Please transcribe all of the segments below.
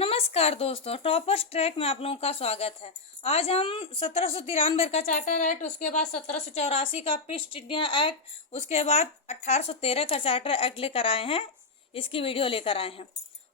नमस्कार दोस्तों, toppers track में आप लोगों का स्वागत है। आज हम 1793 का चार्टर एक्ट, उसके बाद 1784 का ईस्ट इंडिया एक्ट, उसके बाद 1813 का चार्टर एक्ट लेकर आए हैं। इसकी वीडियो लेकर आए हैं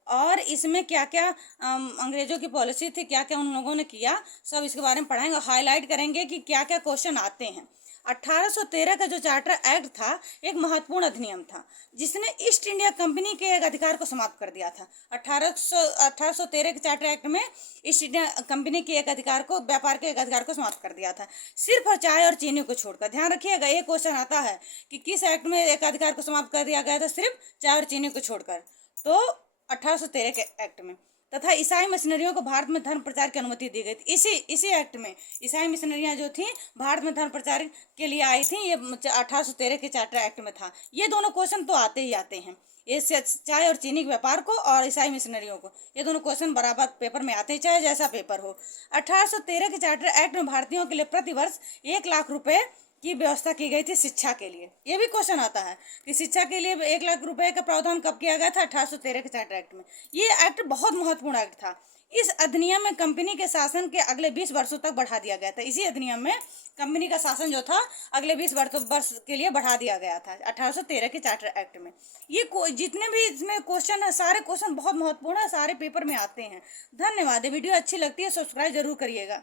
और इसमें क्या क्या अंग्रेजों की पॉलिसी थी, क्या क्या उन लोगों ने किया, सब इसके बारे में पढ़ाएंगे। हाईलाइट करेंगे कि क्या क्या क्वेश्चन आते हैं। 1813 का जो चार्टर एक्ट था एक महत्वपूर्ण अधिनियम था जिसने ईस्ट इंडिया कंपनी के एक अधिकार को समाप्त कर दिया था। 1813 के चार्टर एक्ट में ईस्ट इंडिया कंपनी के एक अधिकार को, व्यापार के एक अधिकार को समाप्त कर दिया था, सिर्फ और चाय और चीनी को छोड़कर। ध्यान रखिएगा, ये क्वेश्चन आता है कि किस एक्ट में एक अधिकार को समाप्त कर दिया गया था सिर्फ चाय और चीनी को छोड़कर, तो 1813 के एक्ट में। तथा ईसाई मिशनरियों को भारत में धर्म प्रचार की अनुमति दी गई थी। इसी एक्ट में ईसाई मिशनरियां जो थी भारत में धर्म प्रचार के लिए आई थी, ये 1813 के चार्टर एक्ट में था। ये दोनों क्वेश्चन तो आते ही आते हैं, ये चाय और चीनी के व्यापार को और ईसाई मिशनरियों को, ये दोनों क्वेश्चन बराबर पेपर में आते हैं, चाहे जैसा पेपर हो। 1813 के चार्टर एक्ट में भारतीयों के लिए प्रतिवर्ष 1 लाख रुपए की व्यवस्था की गई थी शिक्षा के लिए। ये भी क्वेश्चन आता है कि शिक्षा के लिए 1 लाख रुपए का प्रावधान कब किया गया था? 1813 के चार्टर एक्ट में। ये एक्ट बहुत महत्वपूर्ण एक्ट था। इस अधिनियम में कंपनी के शासन के अगले 20 वर्षों तक बढ़ा दिया गया था। इसी अधिनियम में कंपनी का शासन जो था अगले 20 वर्ष के लिए बढ़ा दिया गया था 1813 के चार्टर एक्ट में। ये जितने भी इसमें क्वेश्चन है, सारे क्वेश्चन बहुत महत्वपूर्ण है, सारे पेपर में आते हैं। धन्यवाद। वीडियो अच्छी लगती है सब्सक्राइब जरूर करिएगा।